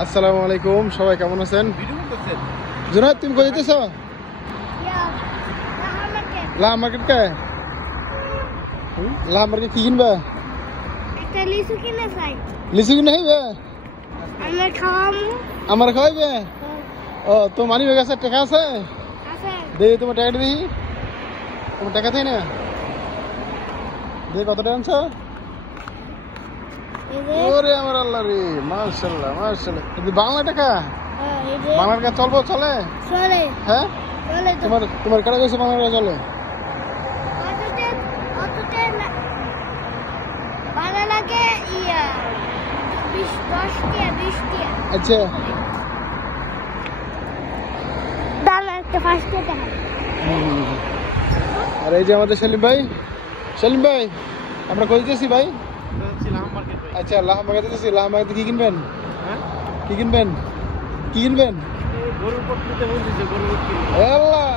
আসসালামু আলাইকুম, সবাই কেমন আছেন? জুনায়েদ, তুমি কই যেতেছ? লাহা মার্কেট কে? লাহা মার্কেট কি কিনবা? একটা লিচু কিনে চাই। লিচু কিনে হইবে? আমরা খাওয়ামু। আমার খাওয়াইবে? ও, তো মানি ব্যাগ আছে, টাকা আছে? আছে। দেখি তোমার টাকা দেখি। তোমার টাকা তাই না? দেখি কত টাকা আনছো? ওরে আমার আল্লাহ রে, মাশাআল্লাহ মাশাআল্লাহ। এটা বাংলা টাকা? বাংলা টাকা চলবো, চলে? চলে। হ্যাঁ, চলে তো। তোমার কাটা কইছে বাংলা টাকা চলে? অততে ভালো লাগে ইয়া 20 10 টিয়া 20 টিয়া। আচ্ছা, দাম একটা 5 টাকা। আর এই যে আমাদের সেলিম ভাই। সেলিম ভাই, আমরা কই যেতেছি ভাই? আচ্ছা, লাহা মার্কেট যেতেছি। লাহা মার্কেটে কি কিনবেন? কি কিনবেন? কি কিনবেন? আল্লাহ,